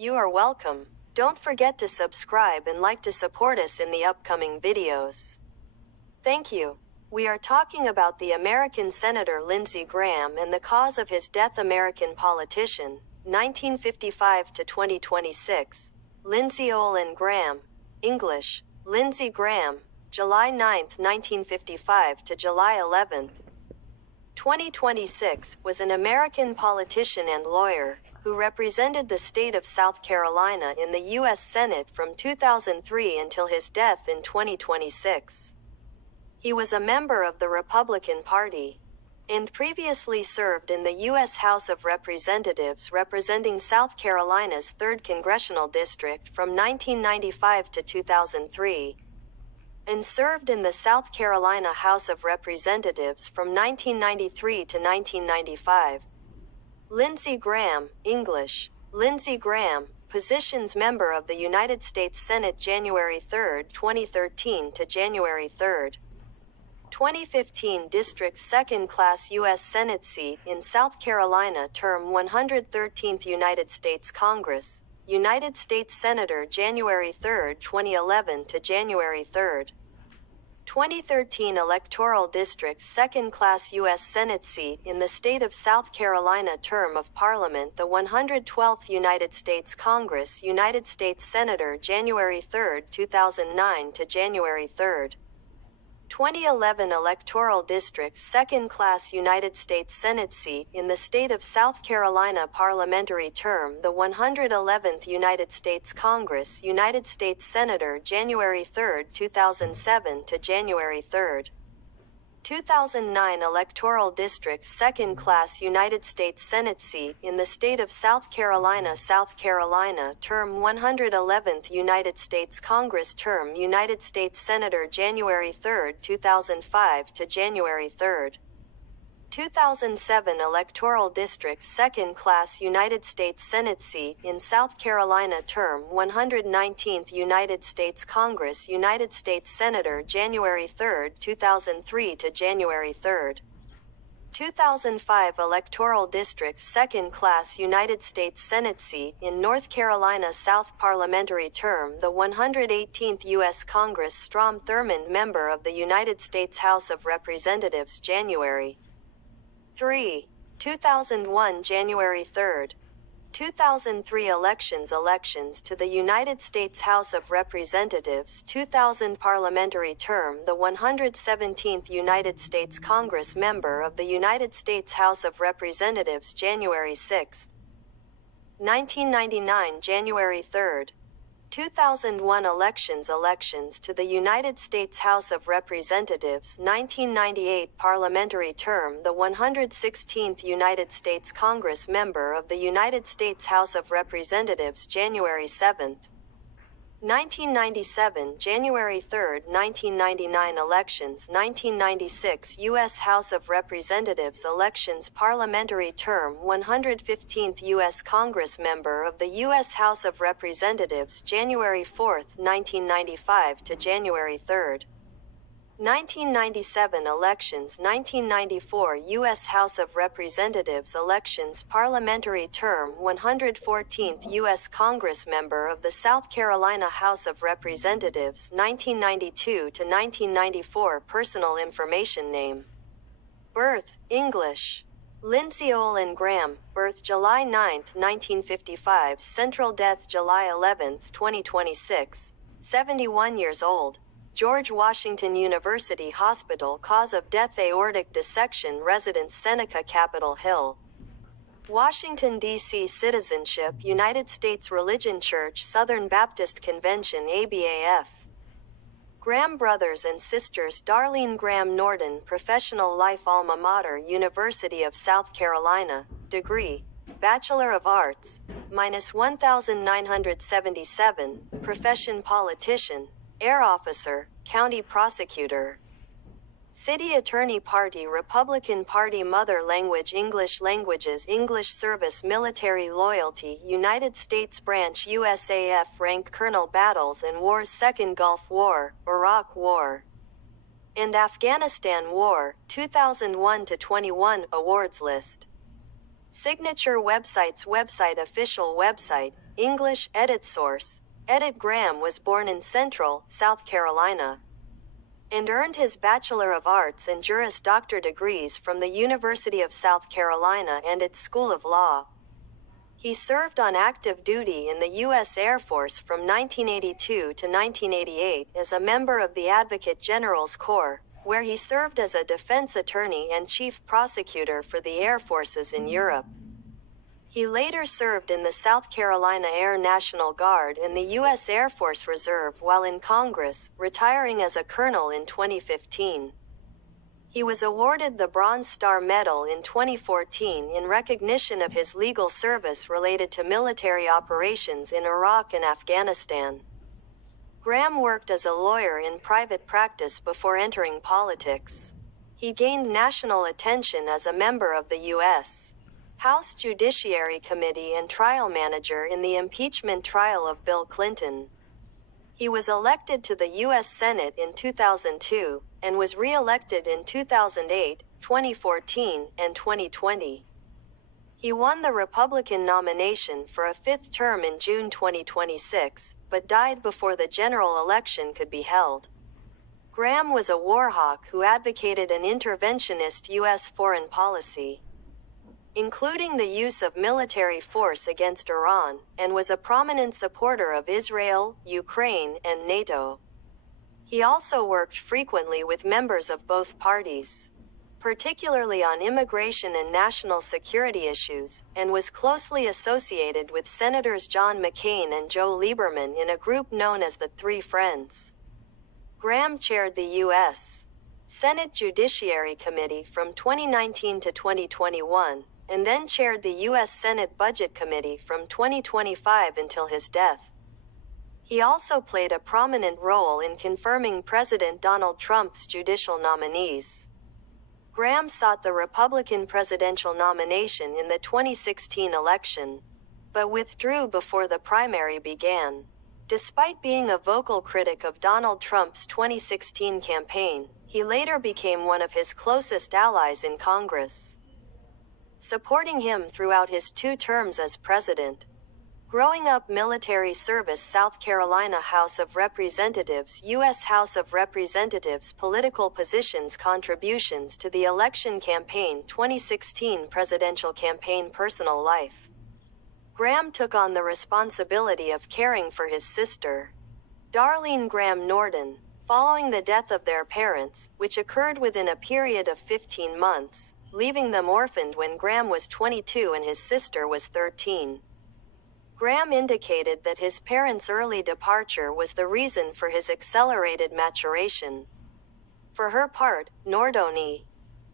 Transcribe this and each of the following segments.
You are welcome. Don't forget to subscribe and like to support us in the upcoming videos. Thank you. We are talking about the American Senator Lindsey Graham and the cause of his death. American politician, 1955 to 2026. Lindsey Olin Graham. English, Lindsey Graham, July 9, 1955 to July 11, 2026, was an American politician and lawyer who represented the state of South Carolina in the U.S. Senate from 2003 until his death in 2026. He was a member of the Republican Party and previously served in the U.S. House of Representatives representing South Carolina's 3rd Congressional District from 1995 to 2003, and served in the South Carolina House of Representatives from 1993 to 1995. Lindsey Graham, English, Lindsey Graham, positions member of the United States Senate January 3, 2013 to January 3, 2015 District 2nd Class U.S. Senate seat in South Carolina, term 113th United States Congress, United States Senator January 3, 2011 to January 3, 2013 Electoral District 2nd Class U.S. Senate seat in the state of South Carolina, term of Parliament the 112th United States Congress, United States Senator January 3, 2009 to January 3, 2011 Electoral District 2nd Class United States Senate seat in the state of South Carolina Parliamentary term the 111th United States Congress, United States Senator January 3, 2007 to January 3, 2009 Electoral District 2nd Class United States Senate seat in the state of South Carolina, term 111th United States Congress, term United States Senator January 3, 2005 to January 3, 2007 Electoral District 2nd Class United States Senate seat in South Carolina, term 119th United States Congress, United States Senator January 3, 2003 to January 3, 2005 Electoral District 2nd Class United States Senate seat in North Carolina South Parliamentary term the 118th U.S. Congress, Strom Thurmond, member of the United States House of Representatives January 3, 2001 January 3, 2003 Elections to the United States House of Representatives 2000 Parliamentary term the 117th United States Congress, member of the United States House of Representatives January 6, 1999 January 3, 2001 Elections to the United States House of Representatives 1998 Parliamentary term the 116th United States Congress, member of the United States House of Representatives January 7, 1997 January 3, 1999 Elections 1996 U.S. House of Representatives elections Parliamentary term 115th U.S. Congress, member of the U.S. House of Representatives January 4, 1995 to January 3, 1997 Elections 1994 U.S. House of Representatives elections Parliamentary term 114th U.S. Congress, member of the South Carolina House of Representatives 1992 to 1994 Personal information: name, birth, English, Lindsey Olin Graham, birth July 9, 1955, central death July 11, 2026, 71 years old, George Washington University Hospital, cause of death aortic dissection, residence Seneca, Capitol Hill, Washington, D.C. Citizenship United States Religion Church Southern Baptist Convention ABAF. Graham brothers and sisters Darlene Graham Norton, professional life alma mater University of South Carolina, degree, Bachelor of Arts, -1977, profession profession, air officer, county prosecutor. City Attorney Party Republican Party Mother language English languages English service Military loyalty United States branch USAF rank Colonel battles and wars Second Gulf War, Iraq War, and Afghanistan War, 2001-21 awards list. Signature Website's website official website, English, edit source. Edit Graham was born in Central, South Carolina, and earned his Bachelor of Arts and Juris Doctor degrees from the University of South Carolina and its School of Law. He served on active duty in the U.S. Air Force from 1982 to 1988 as a member of the Advocate General's Corps, where he served as a defense attorney and chief prosecutor for the Air Forces in Europe. He later served in the South Carolina Air National Guard and the U.S. Air Force Reserve while in Congress, retiring as a colonel in 2015. He was awarded the Bronze Star Medal in 2014 in recognition of his legal service related to military operations in Iraq and Afghanistan. Graham worked as a lawyer in private practice before entering politics. He gained national attention as a member of the U.S. House Judiciary Committee and trial manager in the impeachment trial of Bill Clinton. He was elected to the U.S. Senate in 2002, and was re-elected in 2008, 2014, and 2020. He won the Republican nomination for a fifth term in June 2026, but died before the general election could be held. Graham was a war hawk who advocated an interventionist U.S. foreign policy, including the use of military force against Iran, and was a prominent supporter of Israel, Ukraine, and NATO. He also worked frequently with members of both parties, particularly on immigration and national security issues, and was closely associated with Senators John McCain and Joe Lieberman in a group known as the Three Friends. Graham chaired the U.S. Senate Judiciary Committee from 2019 to 2021, and then chaired the U.S. Senate Budget Committee from 2025 until his death. He also played a prominent role in confirming President Donald Trump's judicial nominees. Graham sought the Republican presidential nomination in the 2016 election, but withdrew before the primary began. Despite being a vocal critic of Donald Trump's 2016 campaign, he later became one of his closest allies in Congress, supporting him throughout his 2 terms as president. Growing up military service South Carolina House of Representatives U.S. House of Representatives Political positions Contributions to the election campaign 2016 presidential campaign Personal life. Graham took on the responsibility of caring for his sister, Darlene Graham Norden, following the death of their parents, which occurred within a period of 15 months, leaving them orphaned when Graham was 22 and his sister was 13. Graham indicated that his parents' early departure was the reason for his accelerated maturation. For her part, Nordoni,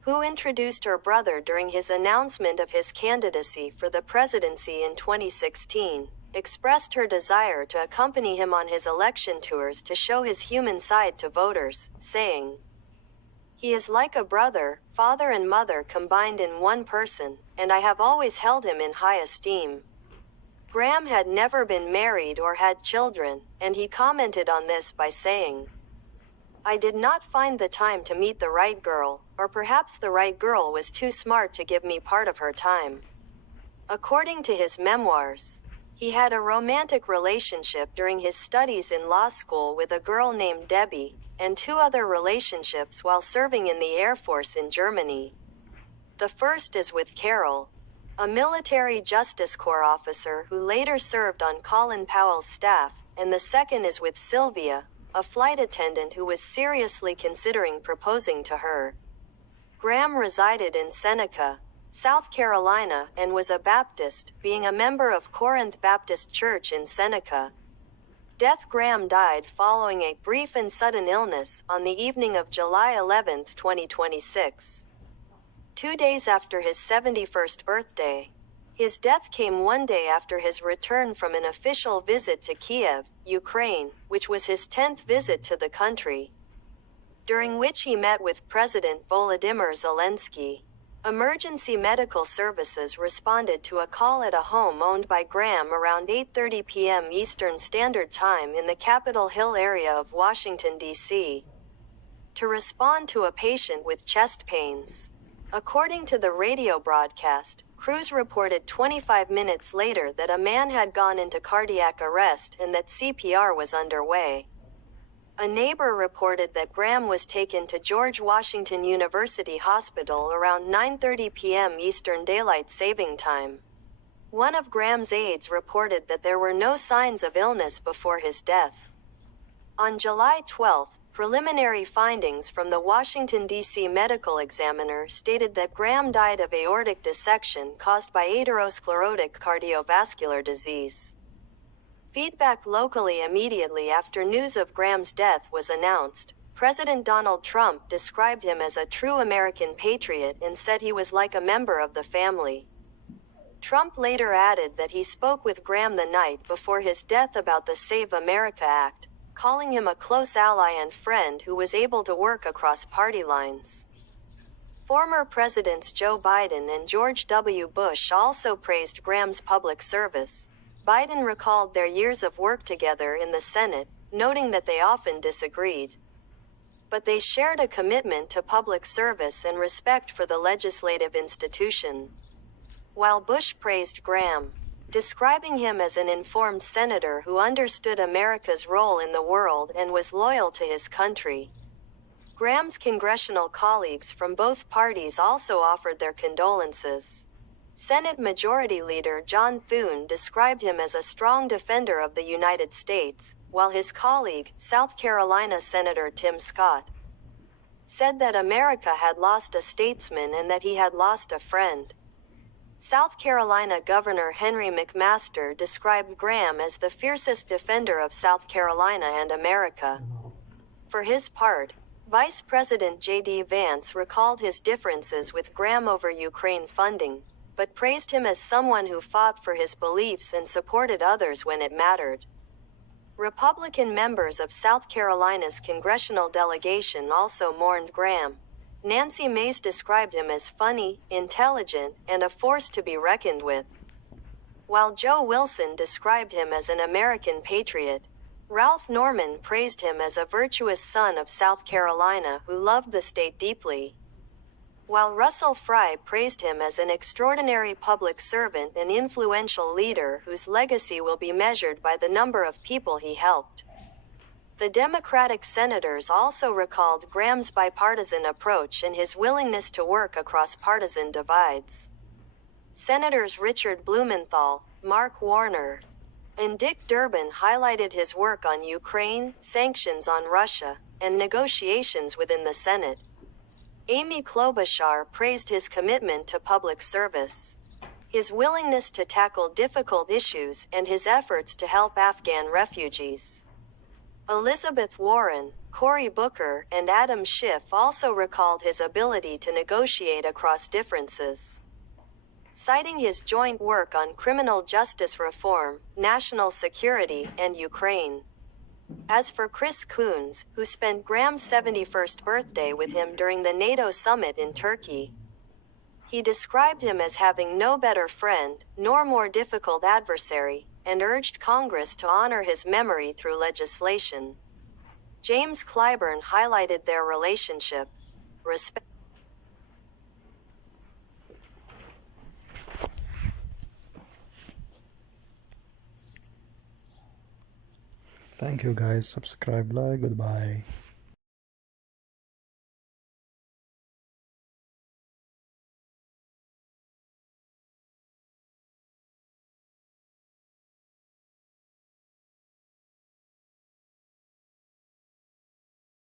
who introduced her brother during his announcement of his candidacy for the presidency in 2016, expressed her desire to accompany him on his election tours to show his human side to voters, saying, "He is like a brother, father and mother combined in one person, and I have always held him in high esteem." Graham had never been married or had children, and he commented on this by saying, "I did not find the time to meet the right girl, or perhaps the right girl was too smart to give me part of her time." According to his memoirs, he had a romantic relationship during his studies in law school with a girl named Debbie, and 2 other relationships while serving in the Air Force in Germany. The first is with Carol, a military Justice Corps officer who later served on Colin Powell's staff, and the second is with Sylvia, a flight attendant who was seriously considering proposing to her. Graham resided in Seneca, South Carolina, and was a Baptist, being a member of Corinth Baptist Church in Seneca. Graham died following a brief and sudden illness on the evening of July 11, 2026. 2 days after his 71st birthday. His death came 1 day after his return from an official visit to Kiev, Ukraine, which was his 10th visit to the country, during which he met with President Volodymyr Zelensky. Emergency medical services responded to a call at a home owned by Graham around 8:30 p.m. Eastern Standard Time in the Capitol Hill area of Washington, D.C., to respond to a patient with chest pains. According to the radio broadcast, crews reported 25 minutes later that a man had gone into cardiac arrest and that CPR was underway. A neighbor reported that Graham was taken to George Washington University Hospital around 9:30 p.m. Eastern Daylight Saving Time. One of Graham's aides reported that there were no signs of illness before his death. On July 12, preliminary findings from the Washington, D.C. medical examiner stated that Graham died of aortic dissection caused by atherosclerotic cardiovascular disease. Feedback locally immediately after news of Graham's death was announced. President Donald Trump described him as a true American patriot and said he was like a member of the family. Trump later added that he spoke with Graham the night before his death about the Save America Act, calling him a close ally and friend who was able to work across party lines. Former Presidents Joe Biden and George W. Bush also praised Graham's public service. Biden recalled their years of work together in the Senate, noting that they often disagreed. But they shared a commitment to public service and respect for the legislative institution. While Bush praised Graham, describing him as an informed senator who understood America's role in the world and was loyal to his country. Graham's congressional colleagues from both parties also offered their condolences. Senate Majority Leader John Thune described him as a strong defender of the United States, while his colleague, South Carolina Senator Tim Scott, said that America had lost a statesman and that he had lost a friend. South Carolina Governor Henry McMaster described Graham as the fiercest defender of South Carolina and America. For his part, Vice President J.D. Vance recalled his differences with Graham over Ukraine funding, but praised him as someone who fought for his beliefs and supported others when it mattered. Republican members of South Carolina's congressional delegation also mourned Graham. Nancy Mace described him as funny, intelligent, and a force to be reckoned with. While Joe Wilson described him as an American patriot, Ralph Norman praised him as a virtuous son of South Carolina who loved the state deeply. While Russell Fry praised him as an extraordinary public servant and influential leader whose legacy will be measured by the number of people he helped. The Democratic senators also recalled Graham's bipartisan approach and his willingness to work across partisan divides. Senators Richard Blumenthal, Mark Warner, and Dick Durbin highlighted his work on Ukraine, sanctions on Russia, and negotiations within the Senate. Amy Klobuchar praised his commitment to public service, his willingness to tackle difficult issues, and his efforts to help Afghan refugees. Elizabeth Warren, Cory Booker, and Adam Schiff also recalled his ability to negotiate across differences, citing his joint work on criminal justice reform, national security, and Ukraine. As for Chris Coons, who spent Graham's 71st birthday with him during the NATO summit in Turkey, he described him as having no better friend, nor more difficult adversary, and urged Congress to honor his memory through legislation. James Clyburn highlighted their relationship. Thank you guys. Subscribe, like, goodbye.